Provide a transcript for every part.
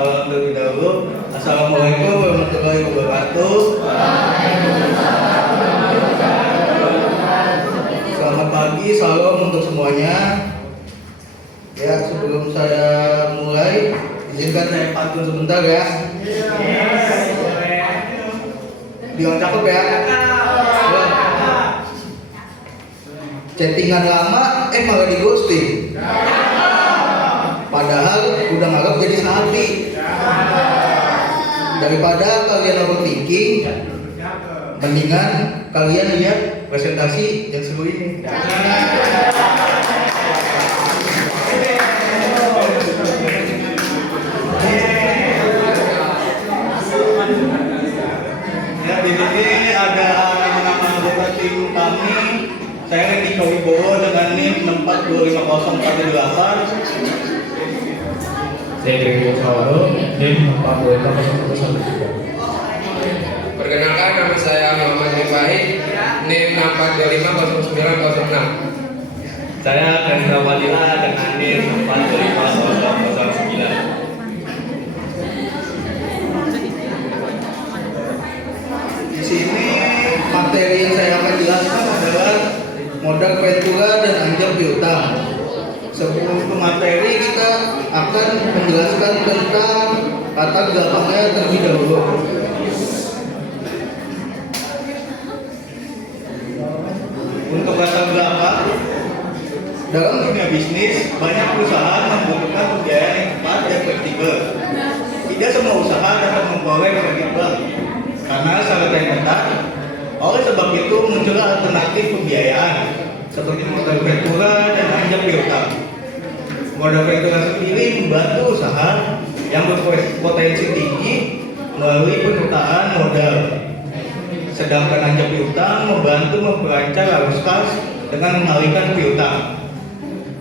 salam terlebih dahulu. Assalamualaikum warahmatullahi wabarakatuh. Selamat pagi, salam untuk semuanya. Ya, sebelum saya mulai, izinkan saya pantun sebentar ya. Bilang cakep ya. Chattingan lama, malah di ghosting. Padahal udah nganggap jadi sahabat. Daripada kalian overthinking, mendingan kalian lihat presentasi yang seru ini. Ya, di sini ada nama-nama anggota tim kami. Saya Randy Kawibowo dengan NIM 64250448. Saya Greg Sawaro, NIM 450113. Perkenalkan, nama saya Muhammad Wahid, NIM 64250906. Saya Hendra Fadila dengan NIM 450009. Di sini materi yang saya akan jelaskan adalah modal ventura dan anjak piutang. Sebelum ke materi, kita akan menjelaskan tentang kata gampangnya terlebih dahulu. Untuk kata gampang, dalam dunia bisnis, banyak perusahaan membutuhkan pembiayaan yang tepat dan fleksibel. Tidak semua usaha dapat memperoleh kredit bank karena syarat yang ketat. Oleh sebab itu muncullah alternatif pembiayaan seperti modal ventura dan anjak piutang. Modal ventura sendiri membantu usaha yang berpotensi tinggi melalui penyertaan modal. Sedangkan anjak piutang membantu memperlancar arus kas dengan mengalihkan piutang.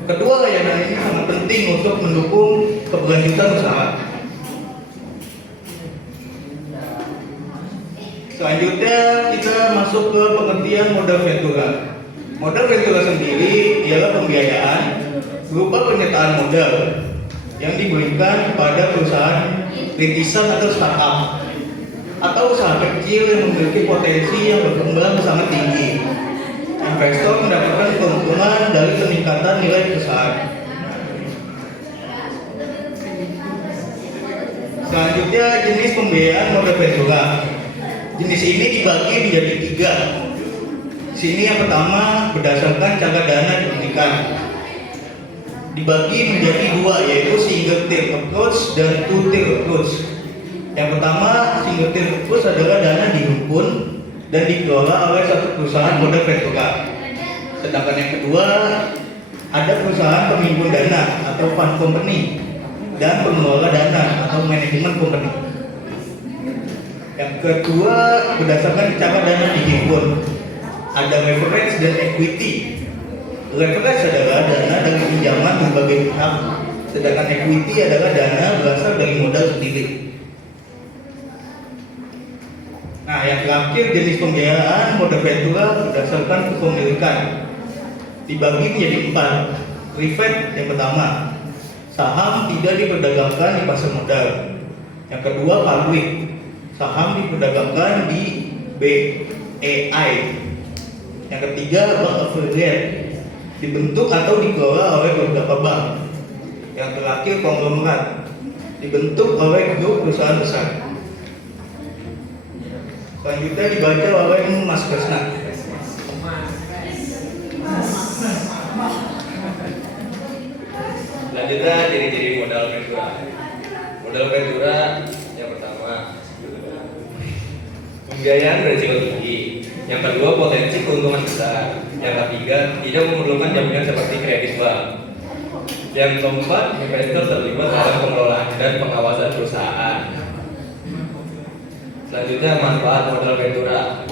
Kedua layanan ini sangat penting untuk mendukung keberlanjutan usaha. Selanjutnya kita masuk ke pengertian modal ventura. Modal ventura sendiri ialah pembiayaan berupa penyertaan modal yang diberikan kepada perusahaan rintisan atau startup atau usaha kecil yang memiliki potensi yang berkembang sangat tinggi. Investor mendapatkan keuntungan dari peningkatan nilai perusahaan. Selanjutnya jenis pembiayaan modal ventura. Jenis ini dibagi menjadi 3. Sini yang pertama berdasarkan cara dana diberikan. Dibagi menjadi 2, yaitu single tier approach dan two tier approach. Yang pertama, single tier approach adalah dana dihimpun dan dikelola oleh satu perusahaan modal ventura. Sedangkan yang kedua, ada perusahaan penghimpun dana atau fund company dan pengelola dana atau manajemen company. Yang kedua, berdasarkan cara dana dihimpun, ada leverage dan equity. Leverage adalah dana dari pinjaman berbagai pihak, sedangkan equity adalah dana berasal dari modal sendiri. Nah, yang terakhir jenis pembiayaan modal ventura berdasarkan kepemilikan. Dibagi menjadi 4. Private yang pertama, saham tidak diperdagangkan di pasar modal. Yang kedua, public, saham diperdagangkan di BEI. Yang ketiga, bank affiliate, dibentuk atau dikelola oleh beberapa bank. Yang terakhir, konglomerat, dibentuk oleh grup perusahaan besar. Selanjutnya dibaca oleh Mas Kresna. Selanjutnya ciri-ciri modal ventura. Modal ventura yang pertama, pembiayaan berisiko tinggi. Yang kedua, potensi keuntungan besar. Yang ketiga, tidak memerlukan jaminan seperti kredit bank. Yang keempat, investor terlibat dalam pengelolaan dan pengawasan perusahaan. Selanjutnya, manfaat modal ventura.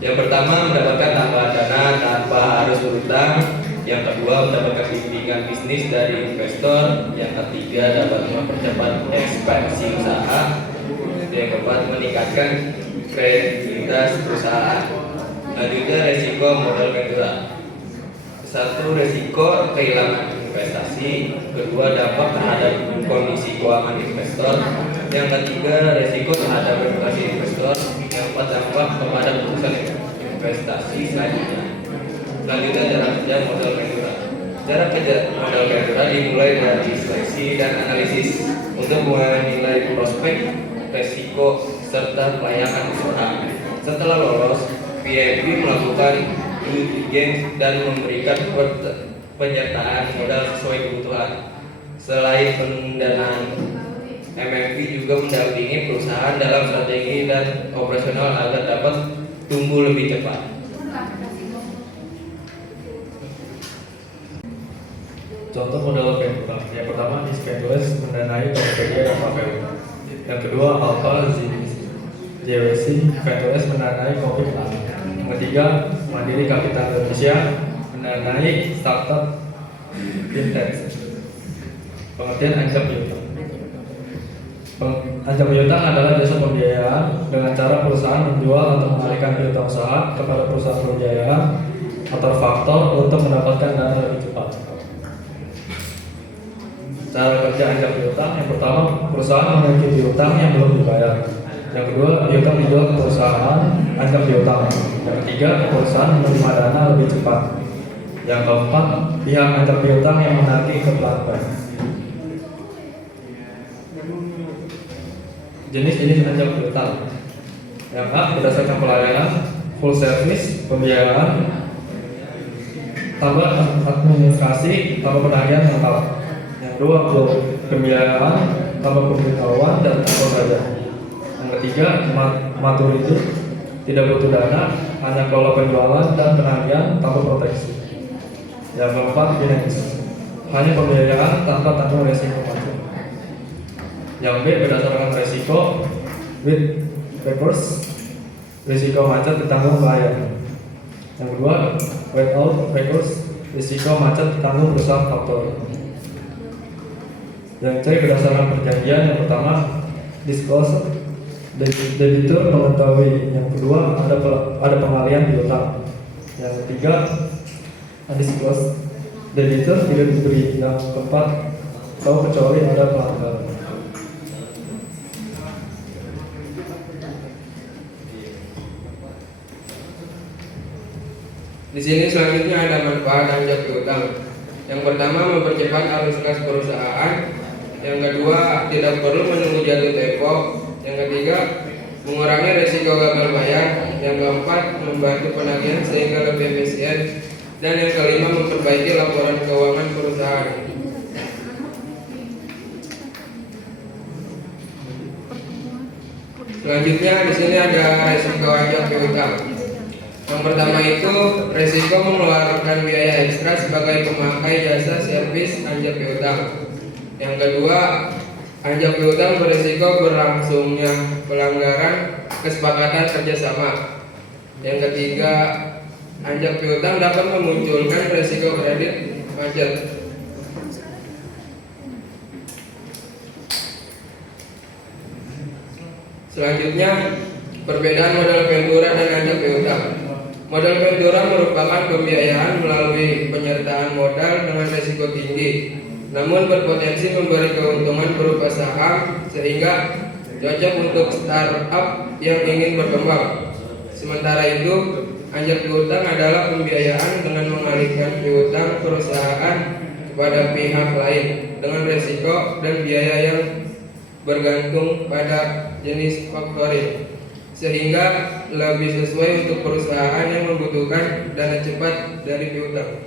Yang pertama, mendapatkan tambahan dana tanpa harus berutang. Yang kedua, mendapatkan bimbingan bisnis dari investor. Yang ketiga, dapat mempercepat ekspansi usaha. Yang keempat, meningkatkan kredibilitas perusahaan. Selanjutnya, resiko modal ventura. 1. Resiko kehilangan investasi. Kedua, dampak terhadap kondisi keuangan keuangan investor. Yang ketiga, resiko terhadap reputasi investor. Yang keempat, dampak kepada keputusan investasi selanjutnya. Selanjutnya, cara kerja modal Ventura. Cara kerja modal Ventura dimulai dari seleksi dan analisis untuk menilai prospek, resiko, serta kelayakan usaha. Setelah lolos, PIP melakukan due diligence dan memberikan penyertaan modal sesuai kebutuhan. Selain pendanaan, MMP juga mendampingi perusahaan dalam strategi dan operasional agar dapat tumbuh lebih cepat. Contoh modal Ventura. Yang pertama, Ventures mendanai Tokopedia dan Papel. Yang kedua, Alpha JWC Ventures mendanai Kopi Kelas. Yang ketiga, Mandiri Kapital Indonesia mendanai startup fintech. Pengertian anjak piutang. Anjak piutang adalah jasa pembiayaan dengan cara perusahaan menjual atau mengalihkan piutang usaha kepada perusahaan pembiayaan atau faktor untuk mendapatkan dana lebih cepat. Cara kerja anjak piutang: yang pertama, perusahaan memiliki piutang yang belum dibayar. Yang kedua, piutang dijual ke perusahaan anjak piutang. Yang ketiga, perusahaan menerima dana lebih cepat. Yang keempat, pihak anjak piutang yang menagih ke pelanggan. Jenis-jenis anjak piutang. Yang A, berdasarkan pelayanan, full service, pembiayaan, tambah administrasi, tambah penagihan lengkap. Yang kedua, pembiayaan, tambah pemberitahuan dan tambah saja. Yang ketiga, maturity, tidak butuh dana, hanya kelola penjualan dan penagihan tanpa proteksi. Yang keempat, finance, hanya pembiayaan tanpa tanggung resiko macet. Yang B, berdasarkan resiko, with papers, risiko macet ditanggung klien. Yang kedua, without papers, risiko macet ditanggung perusahaan faktor. Yang C, berdasarkan perjanjian. Yang pertama, disclosure, debitur mengetahui. Yang kedua, ada pengalihan piutang. Yang ketiga, undisclosed, debitur tidak diberi. Yang keempat, tahu kecuali ada pelanggaran. Di sini selanjutnya ada manfaat anjak piutang. Yang pertama, mempercepat arus kas perusahaan. Yang kedua, tidak perlu menunggu jatuh tempo. Yang ketiga, mengurangi risiko gagal bayar. Yang keempat, membantu penagihan sehingga lebih efisien. Dan yang kelima, memperbaiki laporan keuangan perusahaan. Selanjutnya di sini ada risiko anjak piutang. Yang pertama itu risiko mengeluarkan biaya ekstra sebagai pemakai jasa servis anjak piutang. Yang kedua, anjak piutang berisiko berlangsungnya pelanggaran kesepakatan kerjasama. Yang ketiga, anjak piutang dapat memunculkan risiko kredit macet. Selanjutnya, perbedaan modal Ventura dan anjak piutang. Modal Ventura merupakan pembiayaan melalui penyertaan modal dengan risiko tinggi, namun berpotensi memberi keuntungan berupa saham sehingga cocok untuk startup yang ingin berkembang. Sementara itu, anjak piutang adalah pembiayaan dengan mengalihkan piutang perusahaan kepada pihak lain dengan risiko dan biaya yang bergantung pada jenis faktoring, sehingga lebih sesuai untuk perusahaan yang membutuhkan dana cepat dari piutang.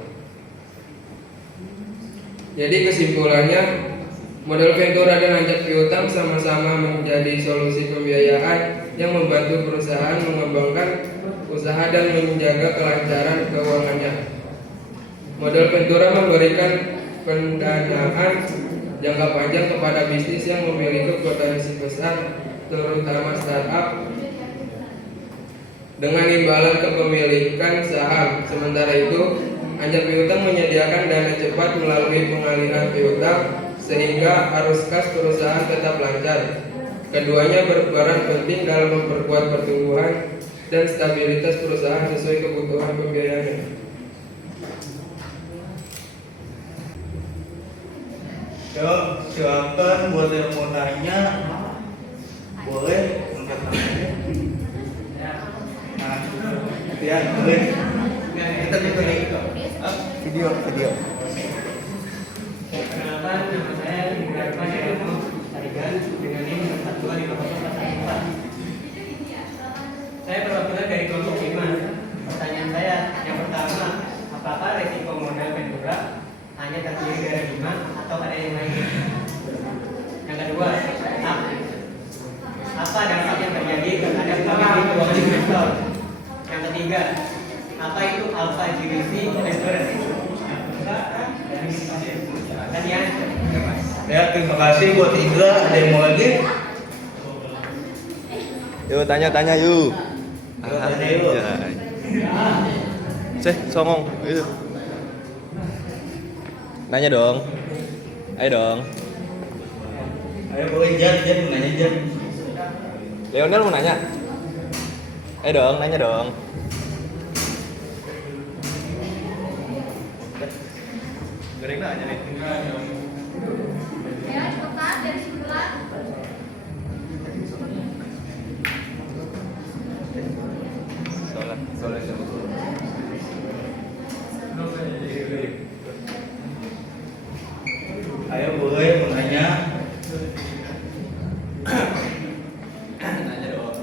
Jadi kesimpulannya, modal Ventura dan anjak piutang sama-sama menjadi solusi pembiayaan yang membantu perusahaan mengembangkan usaha dan menjaga kelancaran keuangannya. Modal Ventura memberikan pendanaan jangka panjang kepada bisnis yang memiliki potensi besar, terutama startup, dengan imbalan kepemilikan saham. Sementara itu, anjak piutang menyediakan dana cepat melalui pengalihan piutang sehingga arus kas perusahaan tetap lancar. Keduanya berperan penting dalam memperkuat pertumbuhan dan stabilitas perusahaan sesuai kebutuhan pembiayaannya. Ya, silakan buat yang mau nanya, boleh angkat tangannya. Nah, ya, boleh. Kita video. Perkenalkan, nama saya Ibrahim Herono Tarigan dengan NIM 425044. Saya perwakilan dari kelompok 5. Pertanyaan saya yang pertama, apakah resiko modal Ventura hanya terdiri dari 5 atau ada yang lain? Yang kedua, apa dampak yang terjadi terhadap kondisi keuangan investor? Yang ketiga, apa itu alpha GBC insurance? Ya, terima kasih buat Indra. Ada yang mau lagi? Yuk tanya yuk. Tanya yuk. Songong. Yuk. Nanya dong. Ayo dong. Ayo boleh Jan mau nanya Jan. Leonel mau nanya. Ayo dong, nanya dong. Gak ada yang nanya nih. Ya, cepetan dari sebelah. Ayo boleh mau nanya. Nanya dong.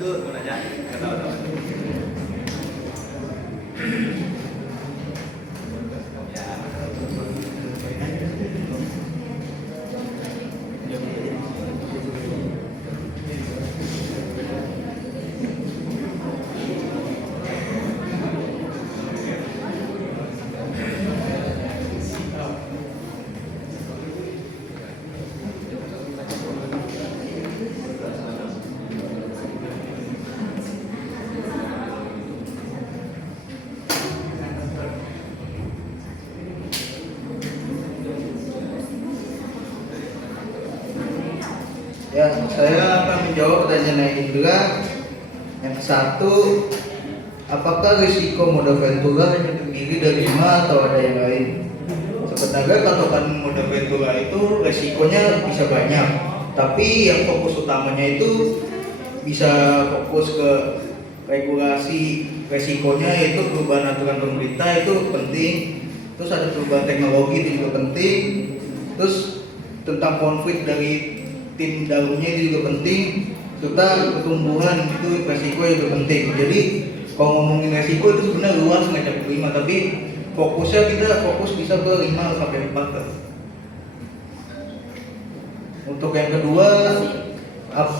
Tuh, mau nanya. Nggak tahu. Ya, saya akan menjawab pertanyaan Indra. Yang satu, apakah risiko modal Ventura hanya terdiri dari 5 atau ada yang lain? Sebenarnya patokan modal Ventura itu risikonya bisa banyak, tapi yang fokus utamanya itu bisa fokus ke regulasi risikonya, yaitu perubahan aturan pemerintah itu penting. Terus ada perubahan teknologi itu juga penting. Terus tentang konflik dari tim dalamnya itu juga penting, serta pertumbuhan itu resiko juga penting. Jadi kalau ngomongin resiko itu sebenarnya luas nggak sampai 5, tapi fokusnya kita fokus bisa ke 5 sampai 4. Untuk yang kedua,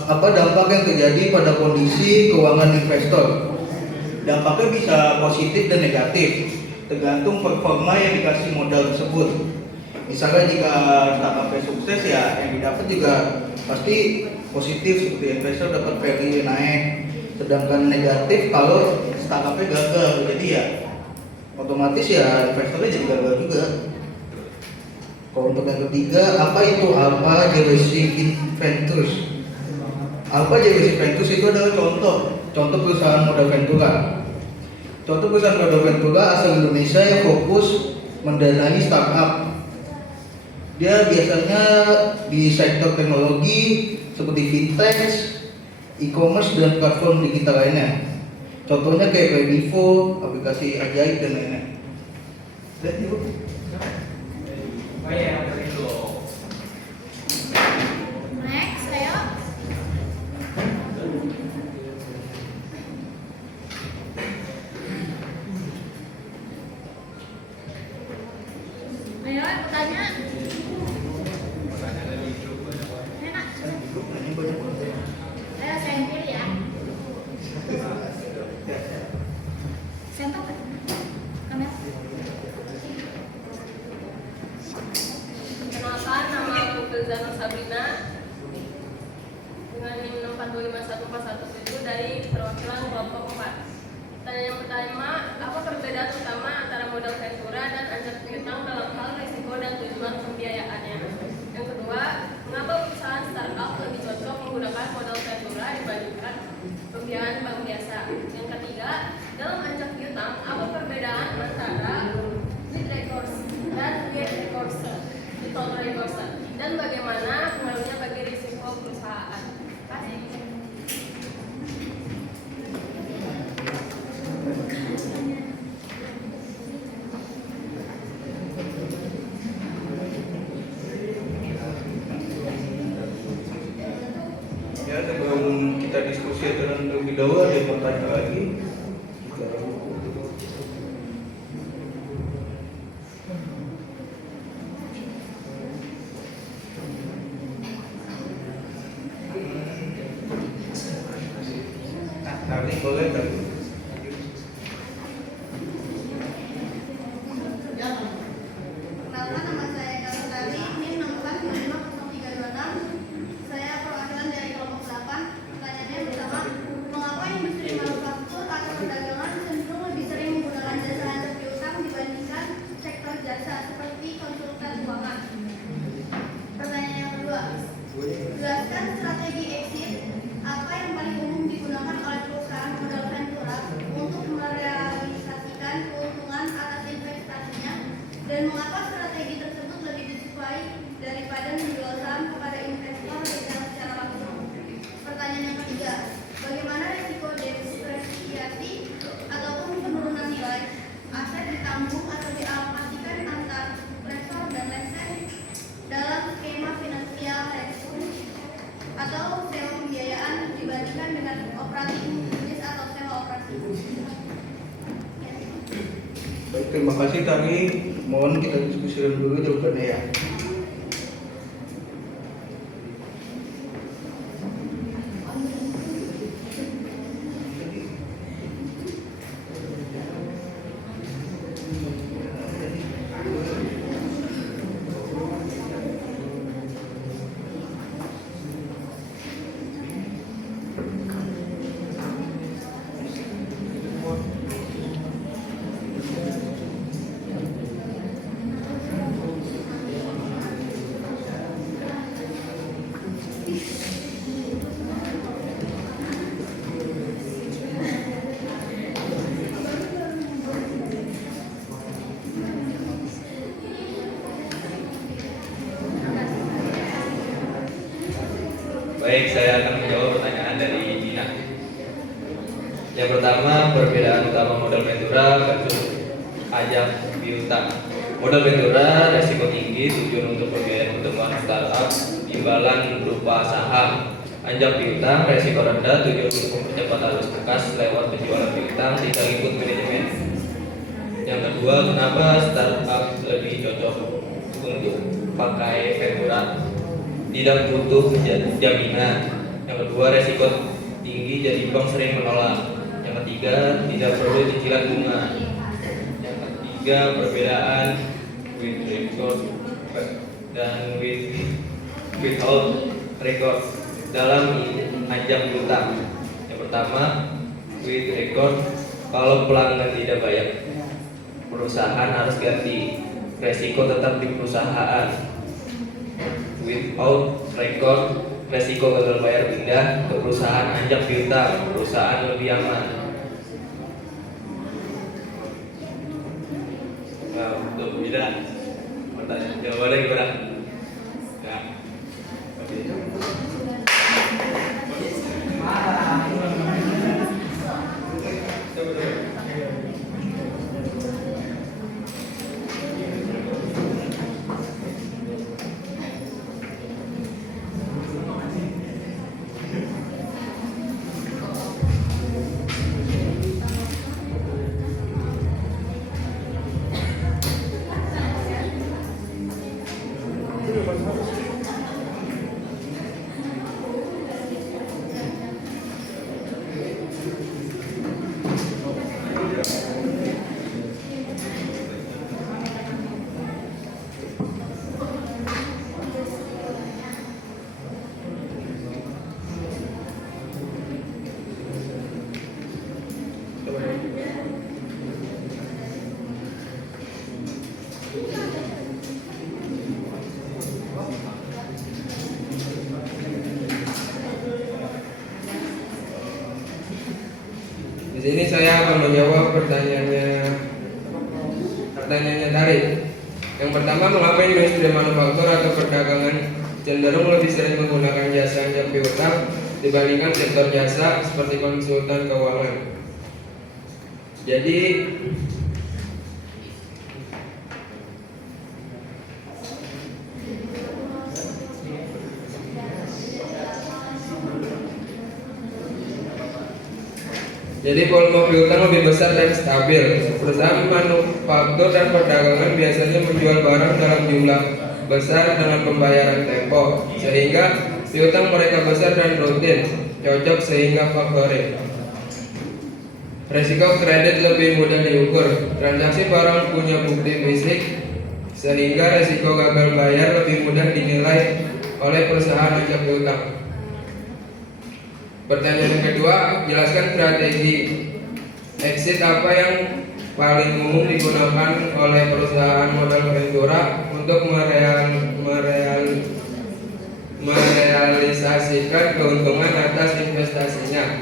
apa dampak yang terjadi pada kondisi keuangan investor? Dampaknya bisa positif dan negatif, tergantung performa yang dikasih modal tersebut. Misalnya jika startupnya sukses, ya yang didapat juga pasti positif, seperti investor dapat value naik. Sedangkan negatif kalau startupnya gagal, jadi ya otomatis ya investornya jadi gagal juga. Kalau untuk yang ketiga, apa itu Alpha GBC Ventures? Alpha GBC Ventures itu adalah contoh perusahaan modal Ventura. Contoh perusahaan modal Ventura asal Indonesia yang fokus mendanai startup. Dia biasanya di sektor teknologi seperti fintech, e-commerce dan platform digital lainnya. Contohnya kayak Kredivo, aplikasi Ajaib dan lainnya. Lihat ibu. Oh iya, Next, ayo. Ayo, bertanya. Enak. Ayo, saya yang pilih ya. Sentuh kan? Kamera. Kenalkan, nama aku Belzano Sabrina dengan NIM 6451417 dari perwakilan kelompok 4. Pertanyaan yang pertama, apa perbedaan utama antara modal Ventura dan anjak piutang dalam hal risiko dan tujuan pembiayaannya? Yang kedua, mengapa perusahaan startup lebih cocok menggunakan modal Ventura dibandingkan Terima kasih tadi. Mohon kita diskusikan dulu jawabannya ya. Baik, saya akan menjawab pertanyaan dari Dina. Yang pertama, perbedaan utama modal Ventura versus ajak piutang. Modal Ventura resiko tinggi, tujuan untuk pembiayaan pertumbuhan startup, imbalan berupa saham. Ajak piutang resiko rendah, tujuan untuk mempercepat arus kas lewat penjualan piutang tidak ikut manajemen. Yang kedua, kenapa startup lebih cocok untuk pakai Ventura? Tidak butuh jaminan. Yang kedua, resiko tinggi jadi bank sering menolak. Yang ketiga, tidak perlu cicilan bunga. Yang ketiga, perbedaan with record dan without record dalam ajak piutang. Yang pertama, with record, kalau pelanggan tidak bayar, perusahaan harus ganti. Resiko tetap di perusahaan. Without record, resiko gagal bayar pindah ke perusahaan ajak piutang, perusahaan lebih aman. Nah, untuk tidak pertanyaan jawabannya gimana? Ya. Oke. Di sini saya akan menjawab pertanyaannya tadi. Yang pertama, mengapa industri manufaktur atau perdagangan cenderung lebih sering menggunakan jasa ajak piutang dibandingkan sektor jasa seperti konsultan keuangan? Jadi volume piutang lebih besar dan stabil. Perusahaan manufaktur dan perdagangan biasanya menjual barang dalam jumlah besar dengan pembayaran tempo, sehingga piutang mereka besar dan rutin, cocok sehingga faktoring. Resiko kredit lebih mudah diukur. Transaksi barang punya bukti fisik, sehingga resiko gagal bayar lebih mudah dinilai oleh perusahaan ajak piutang. Pertanyaan yang kedua, jelaskan strategi exit apa yang paling umum digunakan oleh perusahaan modal Ventura untuk merealisasikan keuntungan atas investasinya,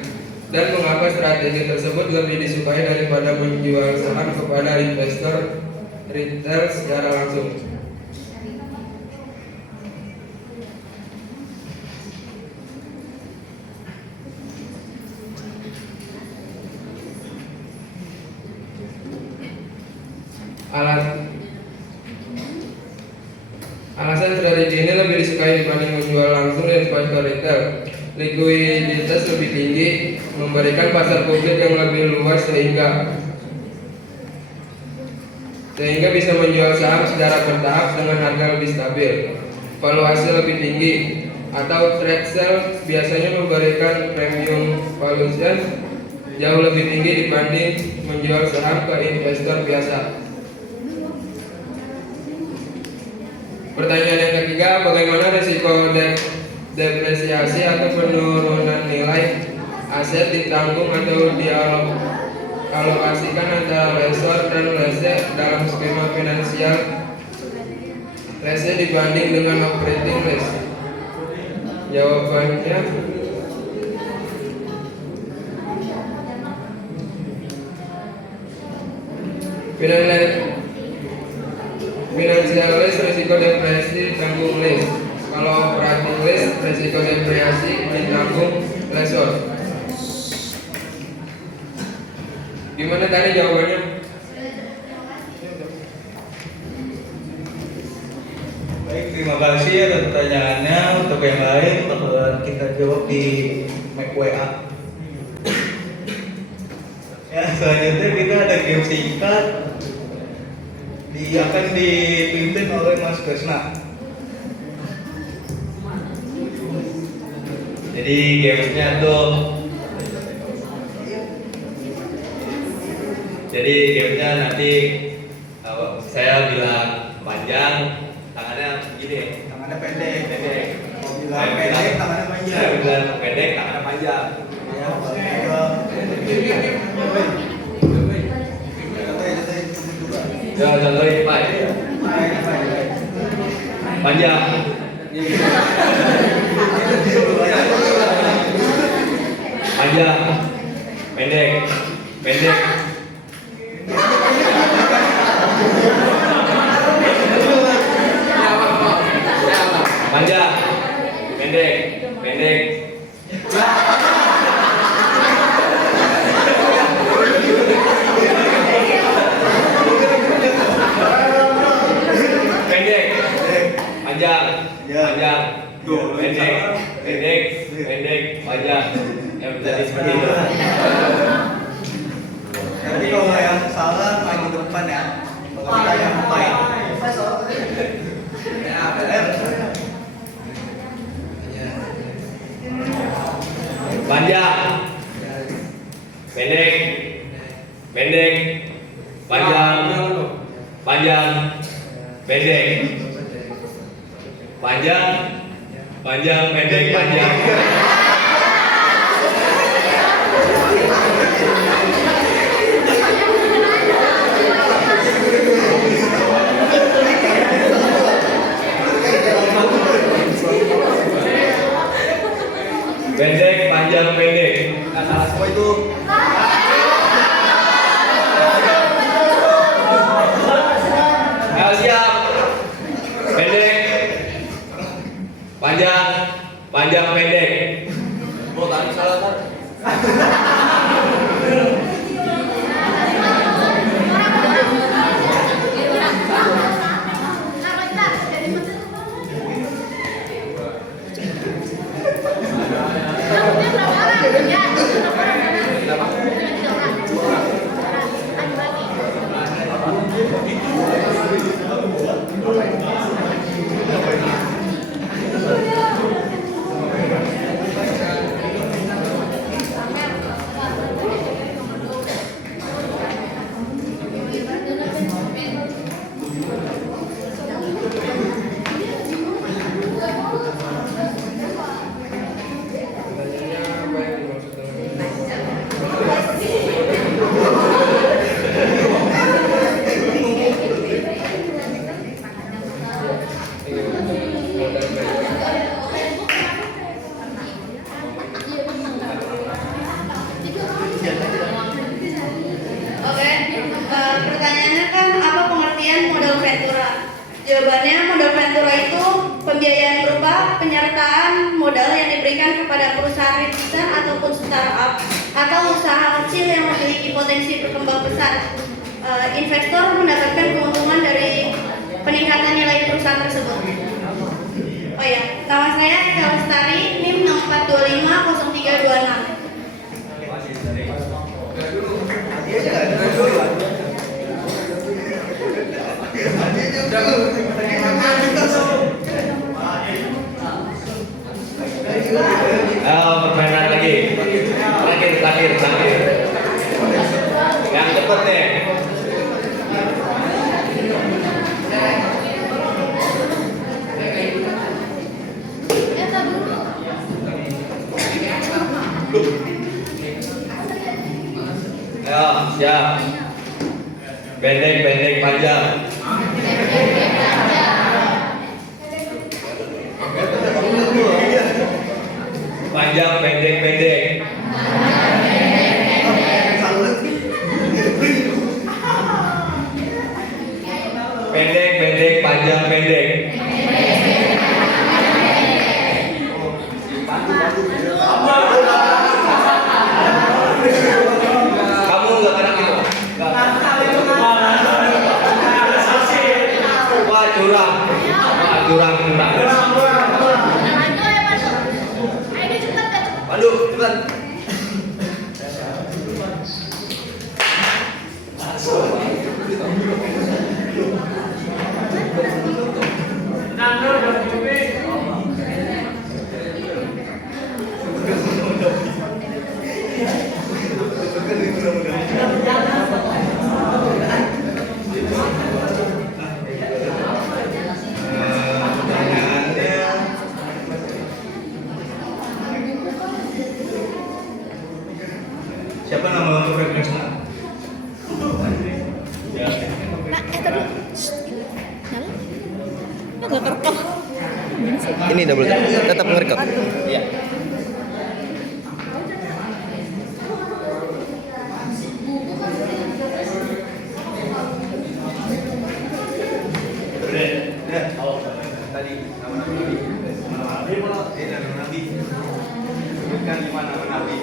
dan mengapa strategi tersebut lebih disukai daripada menjual saham kepada investor retail secara langsung. Alasan strategi ini lebih disukai dibanding menjual langsung di investor retail. Likuiditas lebih tinggi, memberikan pasar publik yang lebih luas sehingga sehingga bisa menjual saham secara bertahap dengan harga lebih stabil, valuasi lebih tinggi, atau trade sale biasanya memberikan premium valuation jauh lebih tinggi dibanding menjual saham ke investor biasa. Pertanyaan yang ketiga, bagaimana risiko depresiasi atau penurunan nilai aset ditanggung atau dialokasikan antara lessor dan lessee dalam skema finansial lessee dibanding dengan operating lessee? Jawabannya financial risk risiko depresi tanggung less. Kalau operating risk risiko depresi ditanggung lessor. Gimana tadi jawabannya? Baik, terima kasih atas pertanyaannya. Untuk yang lain bakalan kita jawab di WA. Ya, selanjutnya kita ada game singkat akan dipimpin oleh Mas Kresna. Jadi gamesnya tuh nanti saya bilang panjang, tangannya gini, Tangannya pendek. Mau bilang Saya pendek, bilang- tangannya panjang. saya bilang pendek, tangannya panjang. Ya, Ya contohin Pak, panjang, panjang, pendek, pendek. Panjang, pendek, pendek. Pendek, panjang, panjang, pendek, pendek, pendek, panjang. Yang tadi seperti itu. Nanti kalau yang salah maju ke depan ya. Kalau kita yang baik. Panjang, pendek, pendek, panjang, panjang, pendek, panjang, panjang, pendek, panjang. Pendek, panjang, pendek. Salah semua itu. Ayo siap. Pendek, panjang, panjang, pendek. Oh tadi salah kan? Pertanyaannya kan apa pengertian modal ventura? Jawabannya, modal ventura itu pembiayaan berupa penyertaan modal yang diberikan kepada perusahaan rintisan ataupun startup atau usaha kecil yang memiliki potensi berkembang besar. Investor mendapatkan keuntungan dari peningkatan nilai perusahaan tersebut. Oh ya, nama saya Eka Lestari, NIM 64250326. cepet deh. Eta dulu. Ayo, siap. Pendek, pendek, panjang. Panjang, pendek, pendek. Pendek, pendek, panjang, pendek. Kamu nggak kadang gitu? Wah, curang. Wah, curang, curang. Ayo ya Pandu. Ayo dia cepat dah. Pandu, cepat. Pertanyaannya, siapa nama untuk frekuensi? Ya. Nah, tadi. Nyala. Enggak kerekam. Ini double tap. Tetap ngerekam. Iya. Tadi nama Nabi. Nama Nabi. Sebutkan 5 nama Nabi.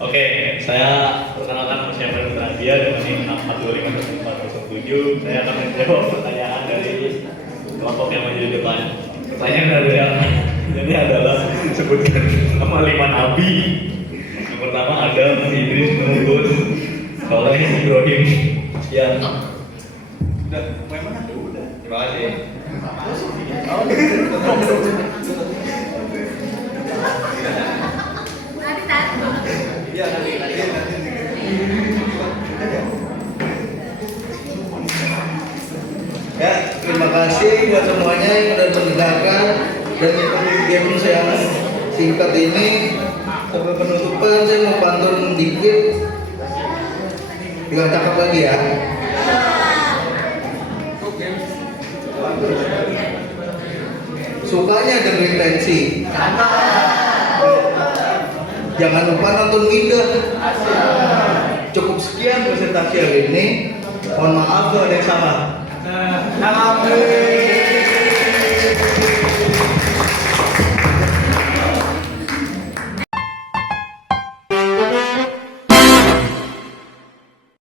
Oke, saya perkenalkan nama saya Pandu Nadia dengan NIM 6451407. Saya akan menjawab pertanyaan dari kelompok yang maju di depan. Pertanyaan dari adalah sebutkan nama 5 nabi. Yang pertama Adam, Idris, Nuh, Hud, Saleh, Ibrahim. Ya. Udah, main mana? Udah. Terima kasih. Nanti tadi. Iya, nanti. Ya, terima kasih buat semuanya yang udah mendengarkan dan mengikuti games yang singkat ini. Sampai penutupan saya mau pantun dikit biar cakep lagi ya. Sukanya dengerin tensi. Jangan lupa nonton Winda. Cukup sekian presentasi hari ini. Mohon maaf kalau ada yang salah.